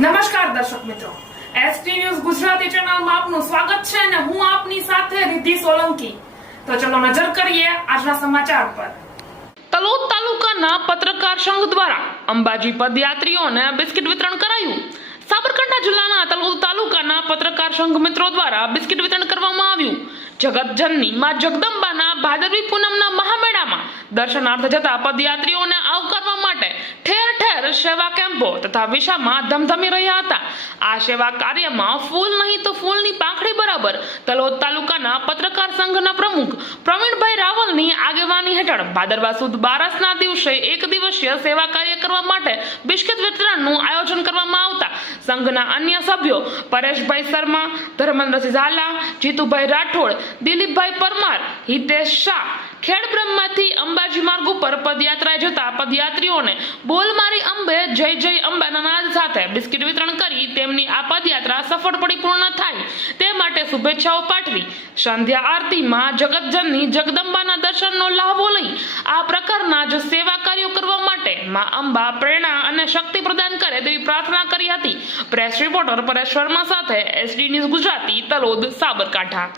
નમસ્કાર દર્શક મિત્રો. એસટી ન્યૂઝ ગુજરાતી ચેનલમાં આપનું સ્વાગત છે અને હું આપની સાથે રિદ્ધિ સોલંકી. તો ચલો નજર કરીએ આજના સમાચાર પર. તલોદ તાલુકાના પત્રકાર સંઘ દ્વારા અંબાજી પદયાત્રીઓને બિસ્કિટ વિતરણ કરાયું. સાબરકાંઠા જિલ્લાના તલોદ તાલુકાના પત્રકાર સંઘ મિત્રો દ્વારા બિસ્કિટ વિતરણ કરવામાં આવ્યું. જગતજનની માં જગદંબાના ભાદરવી પૂનમના મહામેળામાં દર્શનાર્થે જતા પદયાત્રીઓને આવકારવા માટે ઠેર ઠેર સેવા કેમ્પો તથા વિશામાં ધમધમી રહ્યા હતા. આ સેવા કાર્યમાં ફૂલ નહીં તો ફૂલની પાંખડી બરાબર. તલોદ તાલુકાના પત્રકાર સંઘના પ્રમુખ પ્રવીણભાઈ રાવલની આગેવાની હેઠળ ભાદરવા સુદ બારસના દિવસે એક દિવસીય સેવા કાર્ય કરવા માટે બિસ્કિટ વિતરણનું આયોજન કરવામાં આવતા. સંઘના અન્ય સભ્યો પરેશભાઈ શર્મા, ધર્મેન્દ્રસિંહ ઝાલા, જીતુભાઈ રાઠોડ, દિલીપભાઈ પરમાર, હિતેશ શાહ ખેડ બ્રહ્માથી અંબાજી માર્ગ ઉપર પદયાત્રાએ જતા પદયાત્રીઓને બોલ મારી અંબે જય જય અંબાના નાદ સાથે બિસ્કિટ વિતરણ કરી તેમની આ પદયાત્રા સફળપણે પૂર્ણ થાય તે માટે શુભેચ્છાઓ પાઠવી. સંધ્યા આરતીમાં જગતજનની જગદંબાના દર્શનનો લાભો લઈ આ પ્રકારના જ સેવા કાર્યો કરવા માટે માં અંબા પ્રેરણા અને શક્તિ પ્રદાન કરે તેવી પ્રાર્થના કરી હતી. પ્રેસ રિપોર્ટર પરેશ શર્મા સાથે એસડી ન્યૂઝ ગુજરાતી તલોદ સાબરકાંઠા.